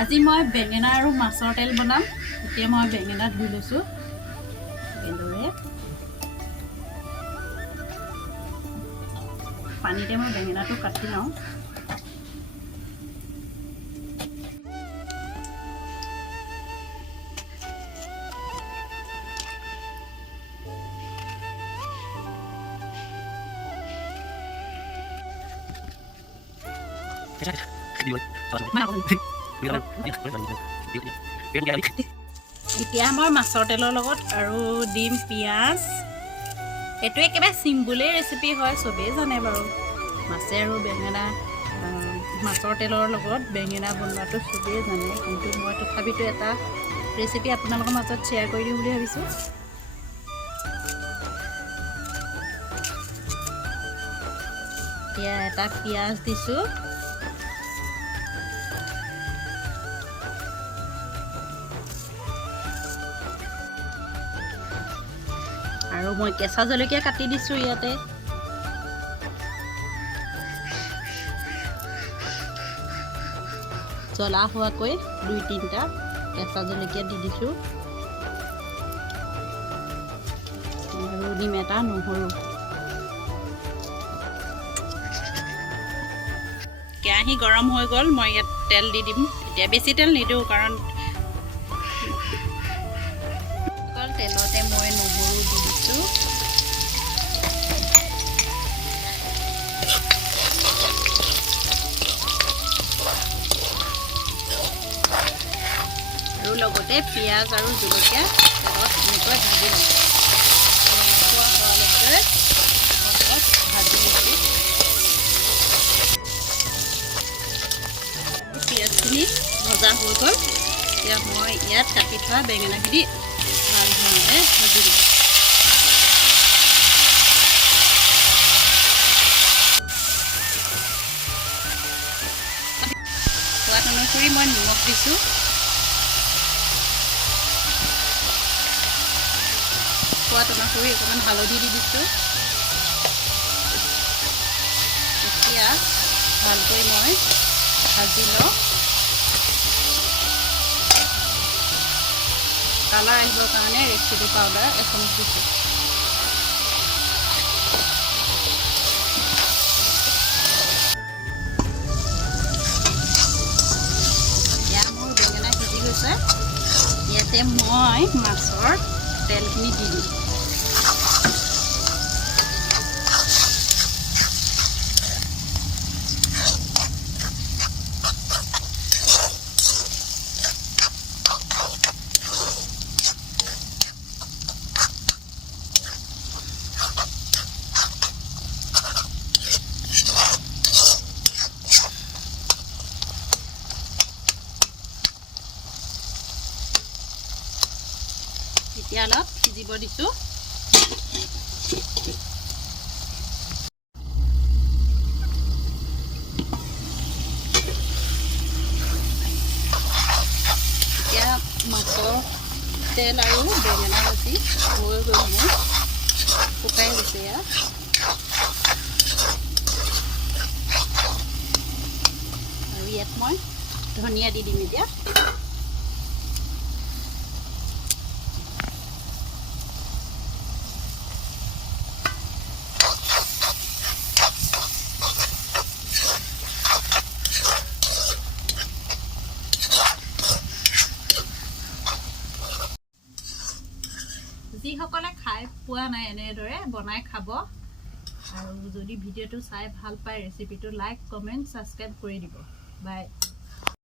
আজি মই বেঙেনা আৰু মাছৰ তেল বনাম। এতিয়া মই বেঙেনা ধুই লৈছোঁ এইদৰে পানীতে মই বেঙেনাটো কাটি লওঁ। এতিয়া মই মাছৰ তেলৰ লগত আৰু দিম পিঁয়াজ। এইটো একেবাৰে চিম্পুলেই ৰেচিপি হয়, চবেই জানে বাৰু। মাছে আৰু বেঙেনা মাছৰ তেলৰ লগত বেঙেনা বনোৱাটো চবেই জানে, কিন্তু মই তথাপিতো এটা ৰেচিপি আপোনালোকৰ মাজত শ্বেয়াৰ কৰি দিওঁ বুলি ভাবিছোঁ। এতিয়া এটা পিঁয়াজ দিছোঁ। আৰু মই কেঁচা জলকীয়া কাটি দিছোঁ ইয়াতে। জ্বলা হোৱাকৈ 2-3টা কেঁচা জলকীয়া দি দিছোঁ। আৰু দিম এটা নহৰু। কেৰাহী গৰম হৈ গ'ল, মই ইয়াত তেল দি দিম। এতিয়া বেছি তেল নিদিওঁ, কাৰণ তেলতে মই নহৰু দি দিছোঁ। আৰু লগতে পিঁয়াজ আৰু জলকীয়া তেলত এনেকৈ ভাজি ল'ম। ৰঙচুৱা হোৱালৈকে অলপ ভাজি লৈছোঁ। পিঁয়াজখিনি ভজা হৈ গ'ল। এতিয়া মই ইয়াত কাটি থোৱা বেঙেনাখিনি ভাল ধৰণে ভাজি দিম। সোৱাদ অনুসৰি মই নিমখ দিছোঁ। সোৱাদ অনুসৰি অকণমান হালধি দি দিছোঁ। এতিয়া ভালকৈ মই ভাজি লওঁ। কালাৰ আহিবৰ কাৰণে ৰেড চিলি পাউডাৰ 1 চামুচ দিছোঁ। এতিয়া মোৰ বেঙেনা সিজি গৈছে। ইয়াতে মই মাছৰ তেলখিনি দি দিম। এতিয়া অলপ সিজিব দিছোঁ। এতিয়া মাছৰ তেল আৰু বেঙেনা ভাজি হৈ গ'ল, মোৰ শুকাই গৈছে ইয়াত। আৰু ইয়াত মই ধনিয়া দি দিম এতিয়া। যিসকলে খাই পোৱা নাই এনেদৰে বনাই খাব। আৰু যদি ভিডিঅ'টো চাই ভাল পায় ৰেচিপিটো লাইক, কমেণ্ট, ছাবস্ক্ৰাইব কৰি দিব। বাই।